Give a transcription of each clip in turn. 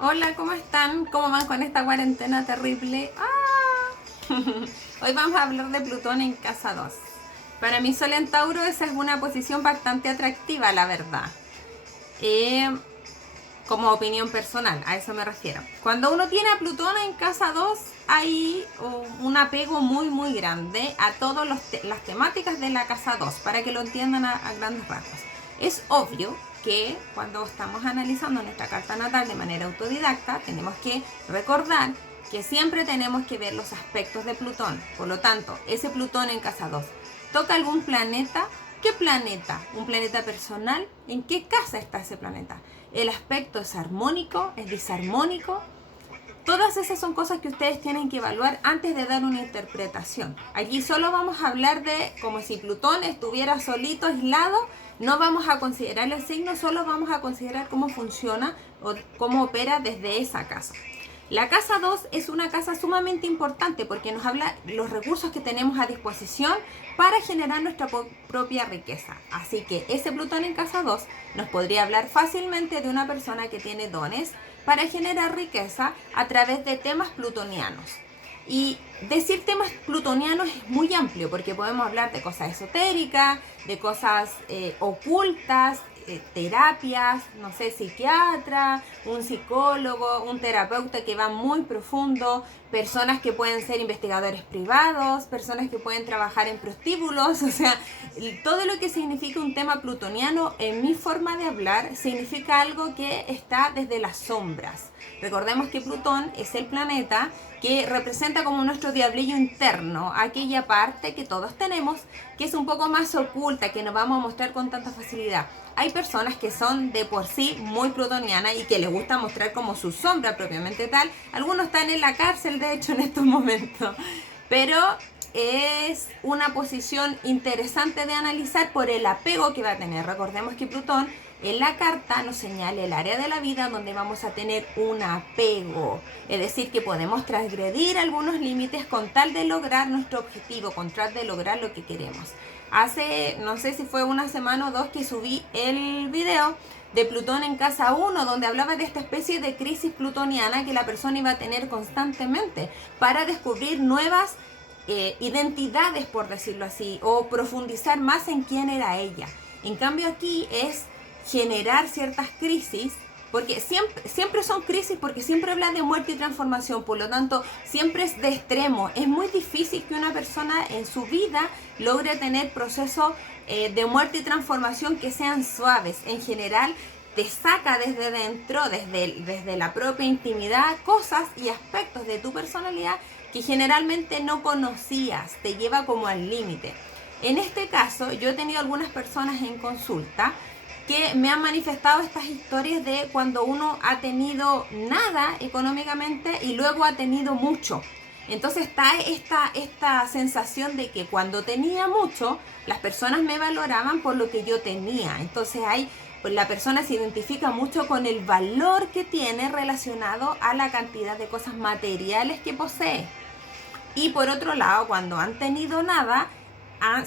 Hola, ¿cómo están? ¿Cómo van con esta cuarentena terrible? ¡Ah! Hoy vamos a hablar de Plutón en casa 2. Para mi Sol en Tauro esa es una posición bastante atractiva, la verdad. Eh, Como opinión personal, a eso me refiero. Cuando uno tiene a Plutón en casa 2, hay un apego muy grande a todas las temáticas de la casa 2, para que lo entiendan a grandes rasgos. Es obvio que cuando estamos analizando nuestra carta natal de manera autodidacta, tenemos que recordar que siempre tenemos que ver los aspectos de Plutón. Por lo tanto, ese Plutón en casa 2 toca algún planeta. ¿Qué planeta? ¿Un planeta personal? ¿En qué casa está ese planeta? ¿El aspecto es armónico? ¿Es disarmónico? Todas esas son cosas que ustedes tienen que evaluar antes de dar una interpretación. Allí solo vamos a hablar de como si Plutón estuviera solito, aislado. No vamos a considerar el signo, solo vamos a considerar cómo funciona o cómo opera desde esa casa. La casa 2 es una casa sumamente importante porque nos habla los recursos que tenemos a disposición para generar nuestra propia riqueza. Así que ese Plutón en casa 2 nos podría hablar fácilmente de una persona que tiene dones para generar riqueza a través de temas plutonianos. Y decir temas plutonianos es muy amplio porque podemos hablar de cosas esotéricas, de cosas ocultas, terapias, no sé, psiquiatra, un psicólogo, un terapeuta que va muy profundo, personas que pueden ser investigadores privados, personas que pueden trabajar en prostíbulos, o sea, todo lo que significa un tema plutoniano en mi forma de hablar significa algo que está desde las sombras. Recordemos que Plutón es el planeta que representa como nuestro diablillo interno, aquella parte que todos tenemos, que es un poco más oculta, que no vamos a mostrar con tanta facilidad. Hay personas que son de por sí muy plutonianas y que les gusta mostrar como su sombra propiamente tal. Algunos están en la cárcel, de hecho, en estos momentos. Pero es una posición interesante de analizar por el apego que va a tener. Recordemos que Plutón en la carta nos señala el área de la vida donde vamos a tener un apego. Es decir, que podemos transgredir algunos límites con tal de lograr nuestro objetivo, con tal de lograr lo que queremos. Hace, no sé si fue una semana o dos que subí el video de Plutón en casa 1, donde hablaba de esta especie de crisis plutoniana que la persona iba a tener constantemente para descubrir nuevas identidades, por decirlo así, o profundizar más en quién era ella. En cambio aquí es generar ciertas crisis, porque siempre son crisis, porque siempre habla de muerte y transformación, por lo tanto siempre es de extremo. Es muy difícil que una persona en su vida logre tener procesos de muerte y transformación que sean suaves. En general te saca desde dentro, desde la propia intimidad, cosas y aspectos de tu personalidad que generalmente no conocías, te lleva como al límite. En este caso, yo he tenido algunas personas en consulta que me han manifestado estas historias de cuando uno ha tenido nada económicamente y luego ha tenido mucho. Entonces está esta sensación de que cuando tenía mucho, las personas me valoraban por lo que yo tenía. Entonces pues la persona se identifica mucho con el valor que tiene relacionado a la cantidad de cosas materiales que posee. Y por otro lado, cuando han tenido nada,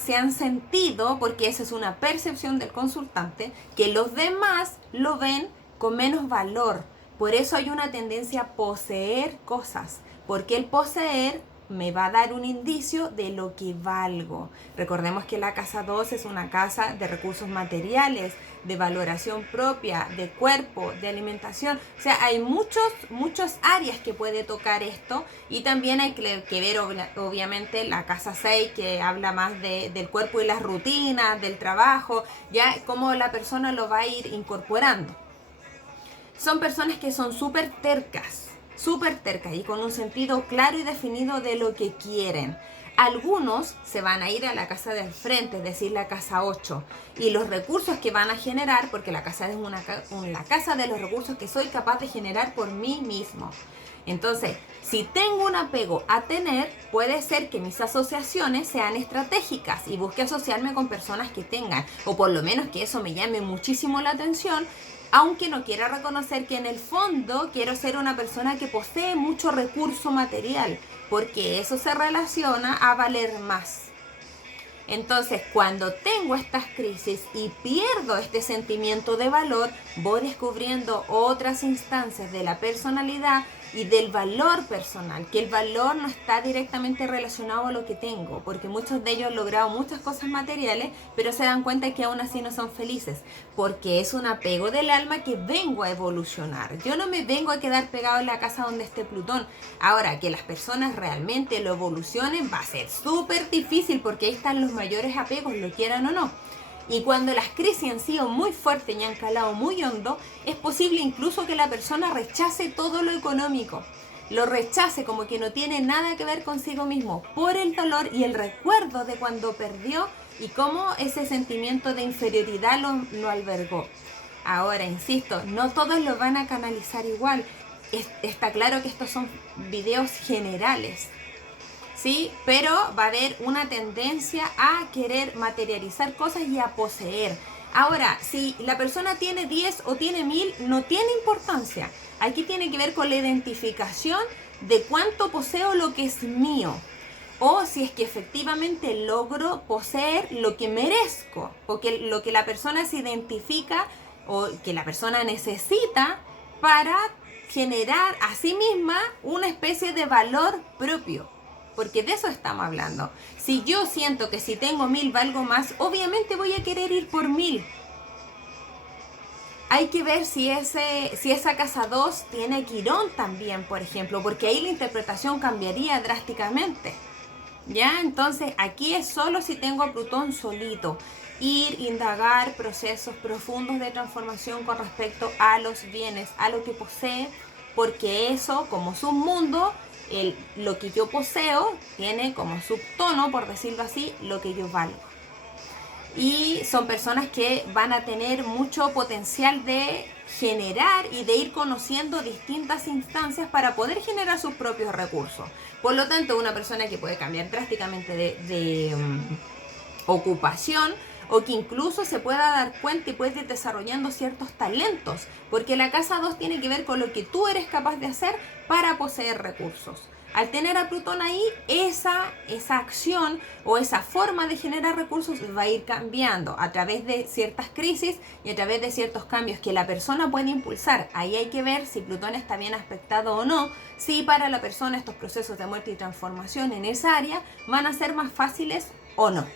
se han sentido, porque esa es una percepción del consultante, que los demás lo ven con menos valor. Por eso hay una tendencia a poseer cosas, porque el poseer me va a dar un indicio de lo que valgo. Recordemos que la casa 2 es una casa de recursos materiales, de valoración propia, de cuerpo, de alimentación. O sea, hay muchas áreas que puede tocar esto, y también hay que ver obviamente la casa 6, que habla más del cuerpo y las rutinas, del trabajo, ya cómo la persona lo va a ir incorporando. Son personas que son súper tercas y con un sentido claro y definido de lo que quieren. Algunos se van a ir a la casa del frente, es decir, la casa 8, y los recursos que van a generar, porque la casa es la casa de los recursos que soy capaz de generar por mí mismo. Entonces, si tengo un apego a tener, puede ser que mis asociaciones sean estratégicas y busque asociarme con personas que tengan, o por lo menos que eso me llame muchísimo la atención, aunque no quiera reconocer que en el fondo quiero ser una persona que posee mucho recurso material, porque eso se relaciona a valer más. Entonces, cuando tengo estas crisis y pierdo este sentimiento de valor, voy descubriendo otras instancias de la personalidad y del valor personal, que el valor no está directamente relacionado a lo que tengo, porque muchos de ellos han logrado muchas cosas materiales, pero se dan cuenta que aún así no son felices, porque es un apego del alma que vengo a evolucionar. Yo no me vengo a quedar pegado en la casa donde esté Plutón. Ahora, que las personas realmente lo evolucionen va a ser súper difícil, porque ahí están los mayores apegos, lo quieran o no. Y cuando las crisis han sido muy fuertes y han calado muy hondo, es posible incluso que la persona rechace todo lo económico. Lo rechace como que no tiene nada que ver consigo mismo, por el dolor y el recuerdo de cuando perdió y cómo ese sentimiento de inferioridad lo albergó. Ahora, insisto, no todos lo van a canalizar igual. Está claro que estos son videos generales, ¿sí? Pero va a haber una tendencia a querer materializar cosas y a poseer. Ahora, si la persona tiene 10 o tiene 1000, no tiene importancia. Aquí tiene que ver con la identificación de cuánto poseo lo que es mío. O si es que efectivamente logro poseer lo que merezco. O que lo que la persona se identifica o que la persona necesita para generar a sí misma una especie de valor propio. Porque de eso estamos hablando. Si yo siento que si tengo 1000 valgo más, obviamente voy a querer ir por 1000. Hay que ver si esa casa 2 tiene Quirón también, por ejemplo, porque ahí la interpretación cambiaría drásticamente. ¿Ya? Entonces aquí es solo si tengo a Plutón solito. Ir, indagar procesos profundos de transformación con respecto a los bienes, a lo que posee, porque eso, como submundo, lo que yo poseo tiene como subtono, por decirlo así, lo que yo valgo. Y son personas que van a tener mucho potencial de generar y de ir conociendo distintas instancias para poder generar sus propios recursos. Por lo tanto, una persona que puede cambiar drásticamente de ocupación, o que incluso se pueda dar cuenta y puede ir desarrollando ciertos talentos, porque la casa 2 tiene que ver con lo que tú eres capaz de hacer para poseer recursos. Al tener a Plutón ahí, esa acción o esa forma de generar recursos va a ir cambiando a través de ciertas crisis y a través de ciertos cambios que la persona puede impulsar. Ahí hay que ver si Plutón está bien aspectado o no, si para la persona estos procesos de muerte y transformación en esa área van a ser más fáciles o no.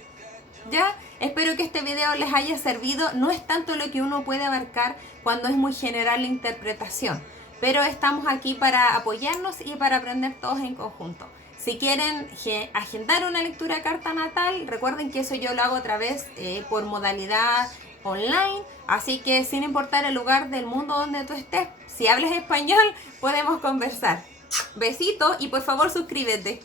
¿Ya? Espero que este video les haya servido. No es tanto lo que uno puede abarcar cuando es muy general la interpretación, pero estamos aquí para apoyarnos y para aprender todos en conjunto. Si quieren agendar una lectura de carta natal, recuerden que eso yo lo hago otra vez por modalidad online, así que sin importar el lugar del mundo donde tú estés, si hablas español podemos conversar. Besitos y por favor suscríbete.